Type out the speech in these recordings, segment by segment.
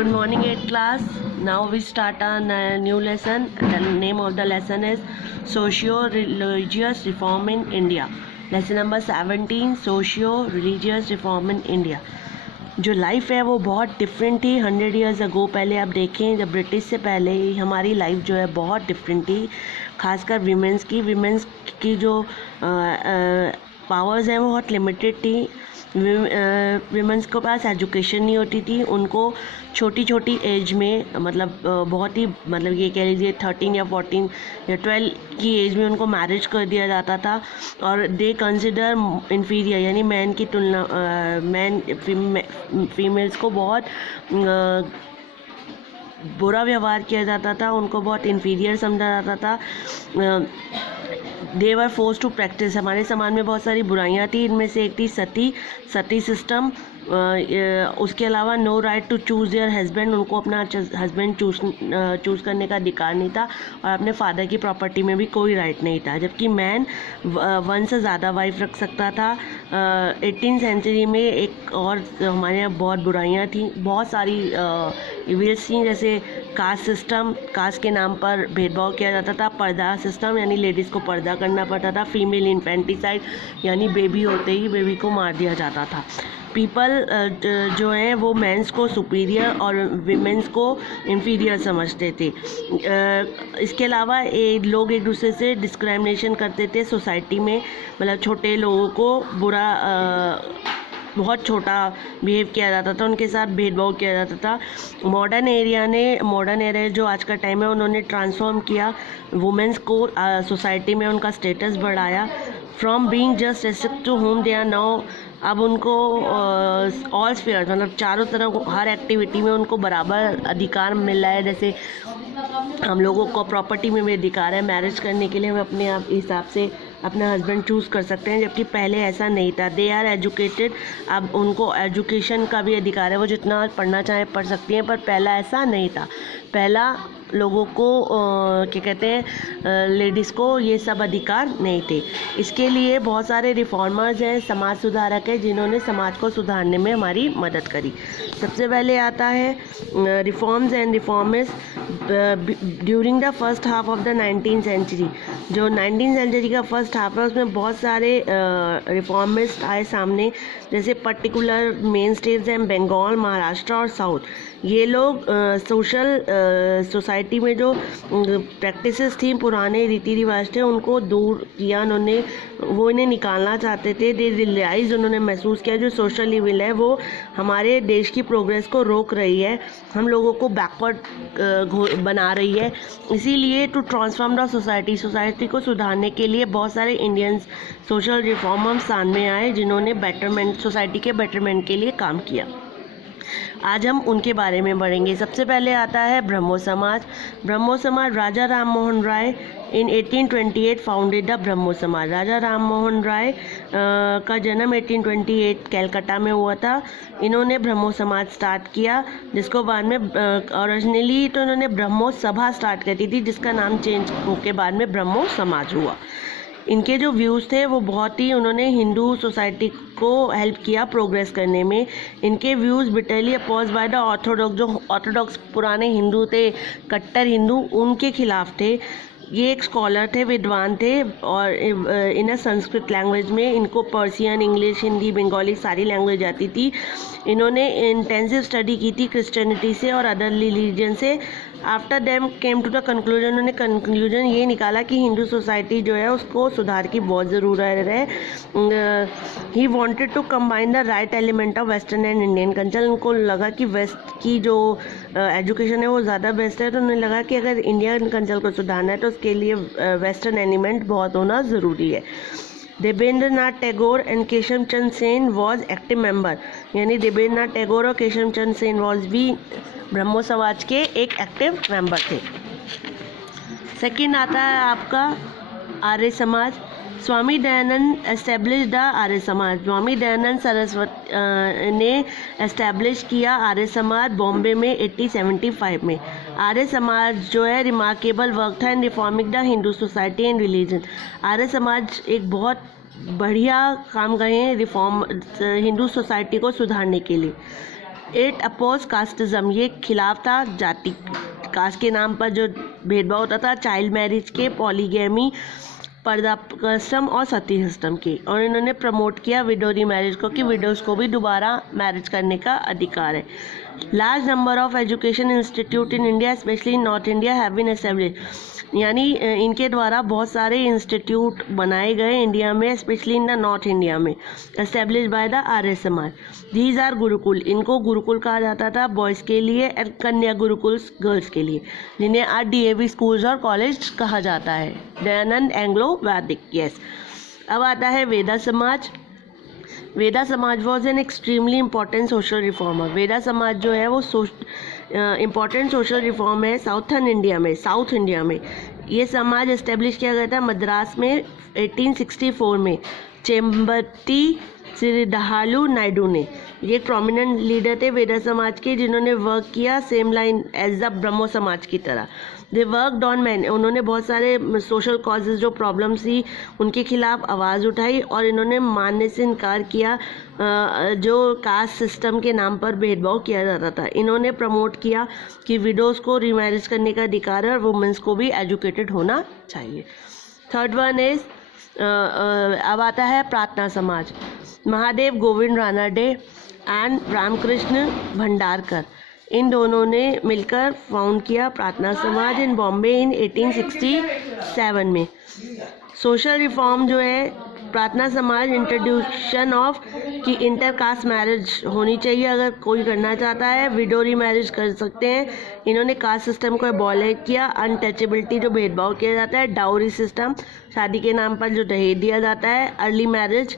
Good morning, 8th class. Now we start a new lesson. The name of the lesson is Socio-Religious Reform in India. Lesson number 17, Socio-Religious Reform in India. जो life है वो बहुत different थी 100 years ago. पहले आप देखें, जब British से पहले हमारी लाइफ जो है बहुत डिफरेंट थी, खासकर वीमेंस की जो पावर्स हैं वो बहुत लिमिटेड थी। वीमेंस के पास एजुकेशन नहीं होती थी, उनको छोटी छोटी एज में बहुत ही ये कह लीजिए 13 या 14 या 12 की एज में उनको मैरिज कर दिया जाता था। और दे कंसिडर इन्फीरियर, यानी मैन की तुलना फीमेल्स को बहुत बुरा व्यवहार किया जाता था, उनको बहुत इन्फीरियर समझा जाता था। दे वर फोर्स टू प्रैक्टिस। हमारे समाज में बहुत सारी बुराइयां थी, इनमें से एक थी सती सिस्टम। उसके अलावा no right to choose their husband, उनको अपना हस्बैंड चूज़ करने का अधिकार नहीं था, और अपने फादर की प्रॉपर्टी में भी कोई राइट नहीं था। जबकि मैन 1 से ज़्यादा वाइफ रख सकता था। 18th सेंचुरी में एक और हमारे यहाँ बहुत बुराइयाँ थी, बहुत सारी इविल्स थी, जैसे कास्ट सिस्टम, कास्ट के नाम पर भेदभाव किया जाता था। पर्दा सिस्टम, यानी लेडीज़ को पर्दा करना पड़ता था। फीमेल इन्फेंटिसाइड, यानी बेबी होते ही बेबी को मार दिया जाता था। पीपल जो हैं वो मेंस को सुपीरियर और विमेंस को इन्फीरियर समझते थे। इसके अलावा लोग एक दूसरे से डिस्क्रिमिनेशन करते थे सोसाइटी में, छोटे लोगों को बहुत छोटा बिहेव किया जाता था, उनके साथ भेदभाव किया जाता था। मॉडर्न एरिया जो आज का टाइम है, उन्होंने ट्रांसफॉर्म किया वुमेंस को, सोसाइटी में उनका स्टेटस बढ़ाया। From being just restrict to home they are now, अब उनको ऑल स्फीयर, चारों तरफ हर एक्टिविटी में उनको बराबर अधिकार मिल रहा है। जैसे हम लोगों को प्रॉपर्टी में भी अधिकार है, मैरिज करने के लिए हम अपने आप हिसाब से अपना हस्बैंड चूज़ कर सकते हैं, जबकि पहले ऐसा नहीं था। दे आर एजुकेटेड, अब उनको एजुकेशन का भी अधिकार है, वो जितना पढ़ना चाहें पढ़ सकती हैं, पर पहला ऐसा नहीं था। पहला लोगों को क्या कहते हैं, लेडीज़ को ये सब अधिकार नहीं थे। इसके लिए बहुत सारे रिफॉर्मर्स हैं, समाज सुधारक हैं, जिन्होंने समाज को सुधारने में हमारी मदद करी। सबसे पहले आता है reforms and reformist during the first half of the 19th century. जो 19th सेंचुरी का फर्स्ट हाफ है, उसमें बहुत सारे रिफॉर्मिस्ट आए सामने, जैसे पर्टिकुलर मेन स्टेट्स हैं बंगाल, महाराष्ट्र और साउथ। ये लोग सोसाइटी में जो प्रैक्टिसेस थी, पुराने रीति रिवाज थे, उनको दूर किया उन्होंने, वो इन्हें निकालना चाहते थे। दे रियलाइज, उन्होंने महसूस किया जो सोशल इविल है वो हमारे देश की प्रोग्रेस को रोक रही है, हम लोगों को बैकवर्ड बना रही है। इसीलिए टू ट्रांसफॉर्म द सोसाइटी को सुधारने के लिए बहुत सारे इंडियंस सोशल रिफॉर्मर्स सामने आए, जिन्होंने सोसाइटी के बेटरमेंट के लिए काम किया। आज हम उनके बारे में पढ़ेंगे। सबसे पहले आता है ब्रह्मो समाज। ब्रह्मो समाज, राजा राम मोहन राय इन 1828 फाउंडेड द ब्रह्मो समाज। राजा राम मोहन राय का जन्म 1828 कैलकाटा में हुआ था। इन्होंने ब्रह्मो समाज स्टार्ट किया, जिसको बाद में ओरिजिनली तो इन्होंने ब्रह्मो सभा स्टार्ट करी थी, जिसका नाम चेंज होकर बाद में ब्रह्मो समाज हुआ। इनके जो व्यूज़ थे वो बहुत ही, उन्होंने हिंदू सोसाइटी को हेल्प किया प्रोग्रेस करने में। इनके views bitterly oppose by the orthodox, जो ऑर्थोडॉक्स पुराने हिंदू थे, कट्टर हिंदू, उनके खिलाफ थे। ये एक स्कॉलर थे, विद्वान थे, और इन संस्कृत लैंग्वेज में इनको पर्शियन, इंग्लिश, हिंदी, बंगाली सारी लैंग्वेज आती थी। इन्होंने इंटेंसिव स्टडी की थी क्रिश्चियनिटी से और अदर रिलीजन से। After them came to the conclusion, उन्होंने कंक्लूजन ये निकाला कि हिंदू सोसाइटी जो है उसको सुधार की बहुत ज़रूरत है। He wanted to combine the right element of western and Indian culture. उनको लगा कि वेस्ट की जो एजुकेशन है वो ज़्यादा बेस्ट है, तो उन्हें लगा कि अगर इंडियन कल्चर को सुधारना है तो उसके लिए वेस्टर्न एलिमेंट बहुत होना ज़रूरी है। Debendranath Tagore and Keshab Chandra Sen was active member, यानी देवेंद्रनाथ टैगोर और केशव चंद्र सेन वॉज भी ब्रह्मो समाज के एक एक्टिव मेंबर थे। सेकंड आता है आपका आर्य समाज। स्वामी दयानंद एस्टेब्लिश द आर्य समाज। स्वामी दयानंद सरस्वती ने एस्टेब्लिश किया आर्य समाज बॉम्बे में 1875 में। आर्य समाज जो है रिमार्केबल वर्क था in reforming the Hindu society and religion. Arya Samaj एक बहुत बढ़िया काम गए हैं रिफॉर्म हिंदू सोसाइटी को सुधारने के लिए। इट अपोज कास्टिज्म, ये खिलाफ था जाति कास्ट के नाम पर जो भेदभाव होता था, चाइल्ड मैरिज के, पॉलीगैमी, पर्दा कस्टम और सती सिस्टम की। और इन्होंने प्रमोट किया विडो रीमैरिज को, कि विडोज़ को भी दोबारा मैरिज करने का अधिकार है। Large number of education institute in India specially in North India have been established, यानी इनके द्वारा बहुत सारे इंस्टीट्यूट बनाए गए इंडिया में, specially in the North India में, establish by the Arya Samaj. These are Gurukul, इनको गुरुकुल कहा जाता था बॉयज़ के लिए, और कन्या गुरुकुल गर्ल्स के लिए, जिन्हें आज DAV स्कूल्स और कॉलेज कहा जाता है। Dayanand Anglo Vedic, yes. अब आता है Veda Samaj. Veda Samaj was an extremely important social reformer. Veda Samaj जो है वो इम्पॉर्टेंट सोशल रिफॉर्म है साउथ इंडिया में। ये समाज इस्टेब्लिश किया गया था मद्रास में 1864 में, चेम्बती सिरिधालू नायडू ने। ये प्रोमिनेंट लीडर थे वेदा समाज के, जिन्होंने वर्क किया सेम लाइन एज द ब्रह्मो समाज की तरह। दे वर्कड ऑन मैन, उन्होंने बहुत सारे सोशल कॉजेज जो प्रॉब्लम्स थी उनके खिलाफ आवाज़ उठाई, और इन्होंने मानने से इनकार किया जो कास्ट सिस्टम के नाम पर भेदभाव किया जाता था। इन्होंने प्रमोट किया कि विडोज़ को रीमैरिज करने का अधिकार है और वुमेंस को भी एजुकेटेड होना चाहिए। थर्ड वन इज अब आता है प्रार्थना समाज। महादेव गोविंद रानाडे एंड रामकृष्ण भंडारकर, इन दोनों ने मिलकर फाउंड किया प्रार्थना समाज इन बॉम्बे इन 1867 में। सोशल रिफॉर्म जो है प्रार्थना समाज, इंट्रोड्यूशन ऑफ कि इंटरकास्ट मैरिज होनी चाहिए अगर कोई करना चाहता है, विडो रीमैरिज कर सकते हैं। इन्होंने कास्ट सिस्टम को एबॉलिश किया, अनटचेबिलिटी जो भेदभाव किया जाता है, डाउरी सिस्टम, शादी के नाम पर जो दहेज दिया जाता है, अर्ली मैरिज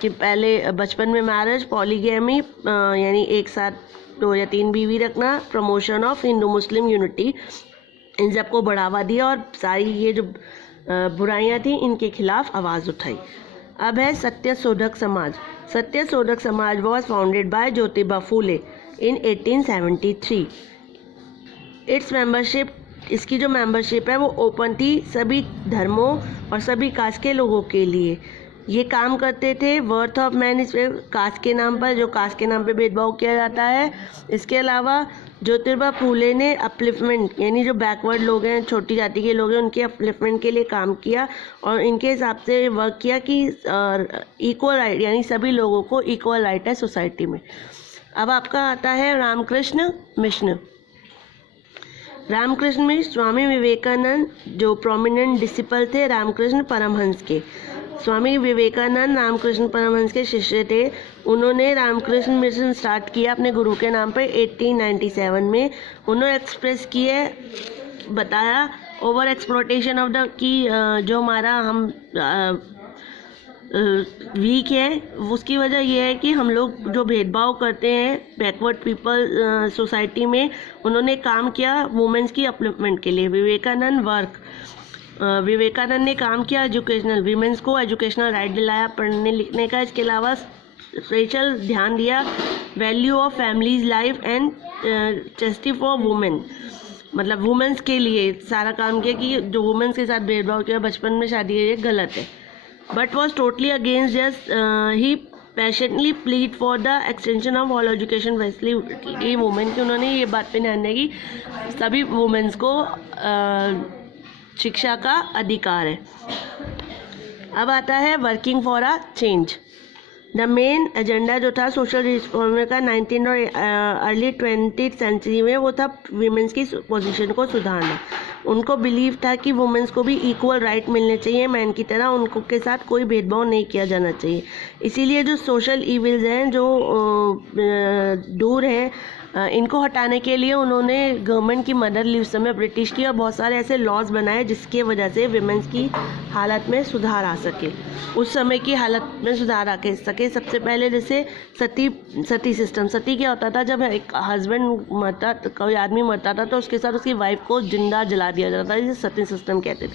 कि पहले बचपन में मैरिज, पॉलीगैमी यानी एक साथ 2 या 3 बीवी रखना, promotion of Hindu Muslim unity, इन सबको बढ़ावा दिया और सारी ये जो बुराइयां थी इनके खिलाफ आवाज़ उठाई। अब है सत्य शोधक समाज। सत्य शोधक समाज was founded by Jyotiba Phule in 1873। It's membership, इसकी जो मेंबरशिप है वो ओपन थी सभी धर्मों और सभी कास्ट के लोगों के लिए। ये काम करते थे वर्थ ऑफ मैन, इस कास्ट के नाम पर, जो कास्ट के नाम पे भेदभाव किया जाता है। इसके अलावा ज्योतिबा फूले ने अपलिफ्टमेंट, यानी जो बैकवर्ड लोग हैं, छोटी जाति के लोग हैं, उनके अपलिफ्टमेंट के लिए काम किया और इनके हिसाब से वर्क किया कि इक्वल राइट, यानी सभी लोगों को इक्वल राइट है सोसाइटी में। अब आपका आता है रामकृष्ण मिशन। रामकृष्ण मिशन स्वामी विवेकानंद जो प्रोमिनेंट डिसिपल थे रामकृष्ण परमहंस के। स्वामी विवेकानंद रामकृष्ण परमहंस के शिष्य थे। उन्होंने रामकृष्ण मिशन स्टार्ट किया अपने गुरु के नाम पर 1897 में। उन्होंने एक्सप्रेस किए, बताया over exploitation of the key जो हमारा हम वीक है, उसकी वजह यह है कि हम लोग जो भेदभाव करते हैं बैकवर्ड पीपल सोसाइटी में। उन्होंने काम किया वुमेंस की अपलिफ्टमेंट के लिए। विवेकानंद ने काम किया एजुकेशनल, वीमेंस को एजुकेशनल राइट दिलाया पढ़ने लिखने का। इसके अलावा स्पेशल ध्यान दिया value of families life and justice for women, मतलब वुमेंस के लिए सारा काम किया कि जो वुमेंस के साथ भेदभाव किया बचपन में शादी ये गलत है। But was totally against just he passionately plead for the extension of all education facility women की। उन्होंने ये बात पे ध्यान दिया कि सभी वुमेन्स को शिक्षा का अधिकार है। अब आता है working for a change. The main agenda जो था सोशल रिफॉर्म का 19 और अर्ली 20th सेंचुरी में वो था वीमेंस की पोजीशन को सुधारना। उनको बिलीव था कि वुमेंस को भी इक्वल राइट मिलने चाहिए मैन की तरह, उनको के साथ कोई भेदभाव नहीं किया जाना चाहिए। इसीलिए जो सोशल इविल्स हैं जो दूर हैं इनको हटाने के लिए उन्होंने गवर्नमेंट की मदद ली उस समय ब्रिटिश की, और बहुत सारे ऐसे लॉज बनाए जिसके वजह से विमेंस की हालत में सुधार आ सके, उस समय की हालत में सुधार आ सके। सबसे पहले जैसे सती सिस्टम। सती क्या होता था, जब एक हस्बैंड मरता, कोई आदमी मरता था तो उसके साथ उसकी वाइफ को जिंदा जला दिया जाता था, जिसे सती सिस्टम कहते थे।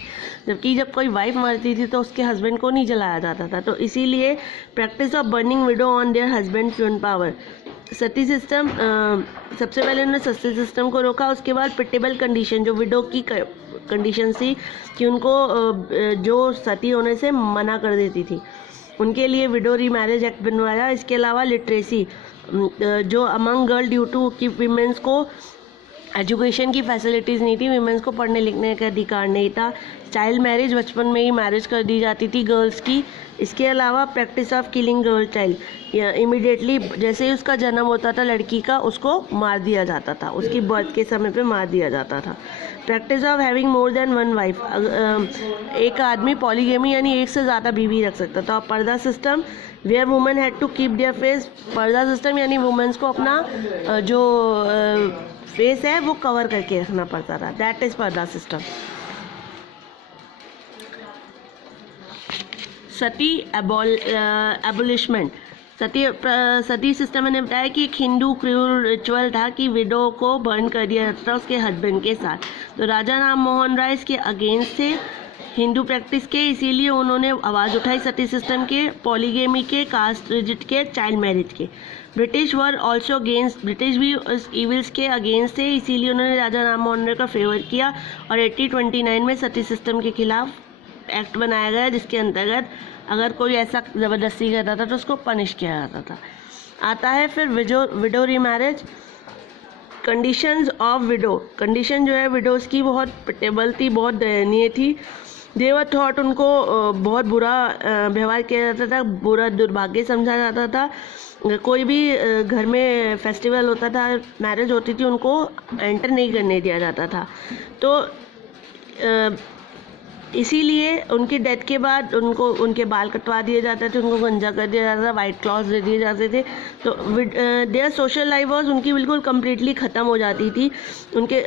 जबकि जब कोई वाइफ मरती थी तो उसके हस्बैंड को नहीं जलाया जाता था। तो इसीलिए practice of burning widow on their husband funeral pyre, sati system. सबसे पहले उन्होंने सती सिस्टम को रोका। उसके बाद पिटेबल कंडीशन, जो विडो की कंडीशन थी कि उनको जो सती होने से मना कर देती थी, उनके लिए विडो रीमैरिज एक्ट बनवाया। इसके अलावा लिटरेसी, जो अमंग गर्ल ड्यू टू कि वीमेंस को एजुकेशन की फैसिलिटीज़ नहीं थी, वीमेंस को पढ़ने लिखने का अधिकार नहीं था। चाइल्ड मैरिज, बचपन में ही मैरिज कर दी जाती थी गर्ल्स की। इसके अलावा practice of killing girl child, immediately जैसे ही उसका जन्म होता था लड़की का, उसको मार दिया जाता था, उसकी बर्थ के समय पे मार दिया जाता था। Practice of having more than one wife, एक आदमी पॉलीगेमी यानी एक से ज़्यादा बीवी रख सकता था। और purdah system, where women had to keep their face, purdah system यानी वुमेन्स को अपना जो फेस है वो कवर करके रखना पड़ता था, दैट इज़ पर्दा सिस्टम। सती एबोलिशमेंट, सती सिस्टम मैंने बताया कि एक हिंदू क्रूर रिचुअल था कि विडो को बर्न कर दिया जाता था उसके हस्बैंड के साथ। तो राजा राम मोहन राय इसके अगेंस्ट थे हिंदू प्रैक्टिस के, इसीलिए उन्होंने आवाज़ उठाई सती सिस्टम के, पॉलीगेमी के, कास्ट रिजिट के, चाइल्ड मैरिज के। British were also against, British भी उस इविल्स के अगेंस्ट थे, इसीलिए उन्होंने राजा राम मोहन राय का फेवर किया और 1829 में सती सिस्टम के खिलाफ एक्ट बनाया गया, जिसके अंतर्गत अगर कोई ऐसा ज़बरदस्ती करता था तो उसको पनिश किया जाता था। आता है फिर window remarriage, conditions of window. Condition जो है विडोज़ की बहुत पिटेबल थी, बहुत दयनीय थी। देवर थॉट, उनको बहुत बुरा व्यवहार किया जाता था, बुरा दुर्भाग्य समझा जाता था। कोई भी घर में फेस्टिवल होता था, मैरिज होती थी, उनको एंटर नहीं करने दिया जाता था। तो इसीलिए उनकी डेथ के बाद उनको उनके बाल कटवा दिए जाते थे, उनको गंजा कर दिया जाता था, वाइट क्लॉथ्स दे दिए जाते थे। तो देयर सोशल लाइफ वॉज उनकी बिल्कुल कम्प्लीटली ख़त्म हो जाती थी उनके।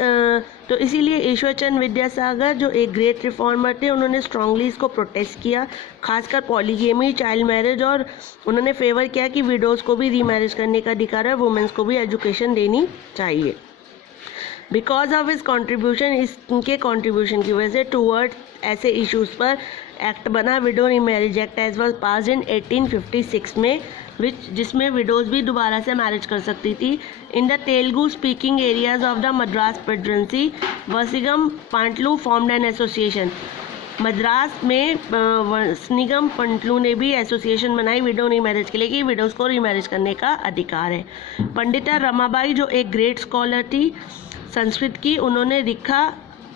तो इसीलिए ईश्वर चंद्र विद्यासागर जो एक ग्रेट रिफॉर्मर थे, उन्होंने स्ट्रांगली इसको प्रोटेस्ट किया, खासकर पॉलीगेमी, चाइल्ड मैरिज, और उन्होंने फेवर किया कि विडोज़ को भी रीमैरिज करने का अधिकार है, वुमेंस को भी एजुकेशन देनी चाहिए। बिकॉज ऑफ हिज कॉन्ट्रीब्यूशन, इनके कॉन्ट्रीब्यूशन की वजह से टूवर्ड ऐसे इश्यूज़ पर एक्ट बना, widow remarriage act as was pass in 1856 में, जिसमें विडोज़ भी दोबारा से मैरिज कर सकती थी। In the Telugu speaking areas of the Madras presidency, वसीगम Pantulu formed an association. Madras में वसनिगम पंतलू ने भी एसोसिएशन बनाई विडो रीमैरिज के लिए कि विडोज़ को रीमैरिज करने का अधिकार है। पंडिता रमाबाई जो एक ग्रेट स्कॉलर थी संस्कृत की, उन्होंने लिखा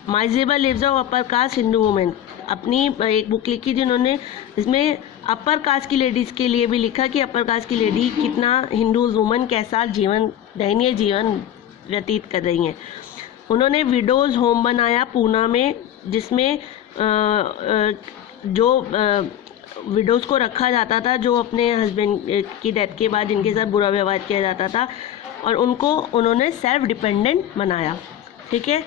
miserable lives of upper caste Hindu women, अपनी एक बुक लिखी थी उन्होंने, इसमें अपर कास्ट की लेडीज़ के लिए भी लिखा कि अपर कास्ट की लेडी कितना, हिंदू वुमन कैसा जीवन, दयनीय जीवन व्यतीत कर रही हैं। उन्होंने विडोज़ होम बनाया पूना में, जिसमें जो विडोज़ को रखा जाता था जो अपने हस्बैंड की डेथ के बाद जिनके साथ बुरा व्यवहार किया जाता था, और उनको उन्होंने सेल्फ डिपेंडेंट बनाया। ठीक है,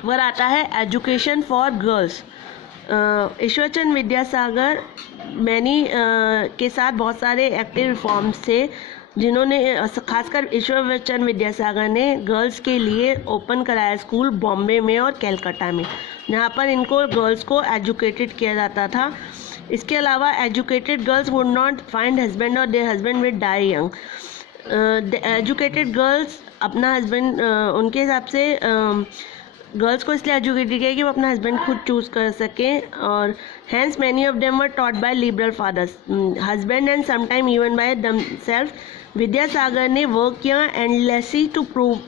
फिर आता है education for girls. Ishwarchand Vidyasagar के साथ बहुत सारे एक्टिव रिफॉर्म्स थे, जिन्होंने खासकर ईश्वरचंद विद्यासागर ने गर्ल्स के लिए ओपन कराया स्कूल बॉम्बे में और कलकत्ता में, जहाँ पर इनको गर्ल्स को एजुकेटेड किया जाता था। इसके अलावा educated girls would not find husband और their husband would die young. Educated girls अपना हस्बैंड, उनके हिसाब से गर्ल्स को इसलिए एजुकेटेड किया कि वो अपना हस्बैंड खुद चूज़ कर सकें, और hence many of them were taught by liberal fathers, husband and sometime even by themselves. Vidyasagar ने वर्क किया endlessly to prove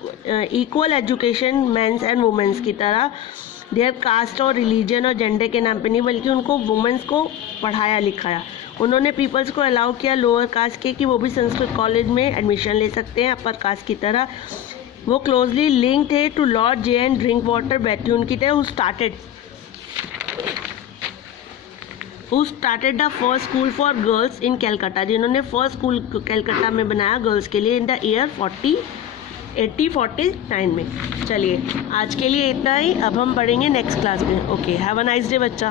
equal education men's and women's की तरह, देयर कास्ट और रिलीजन और जेंडर के नाम पे नहीं, बल्कि उनको वुमेन्स को पढ़ाया लिखाया। उन्होंने पीपल्स को अलाउ किया लोअर कास्ट के कि वो भी संस्कृत कॉलेज में एडमिशन ले सकते हैं अपर कास्ट की तरह। वो क्लोजली लिंक्ड थे to Lord J N Drinkwater Bethune की तरह, who started the first school for girls in Calcutta, जिन्होंने फर्स्ट स्कूल कलकत्ता में बनाया गर्ल्स के लिए इन द ईयर 1849 में। चलिए आज के लिए इतना ही, अब हम पढ़ेंगे नेक्स्ट क्लास में। Okay, have a nice day बच्चा।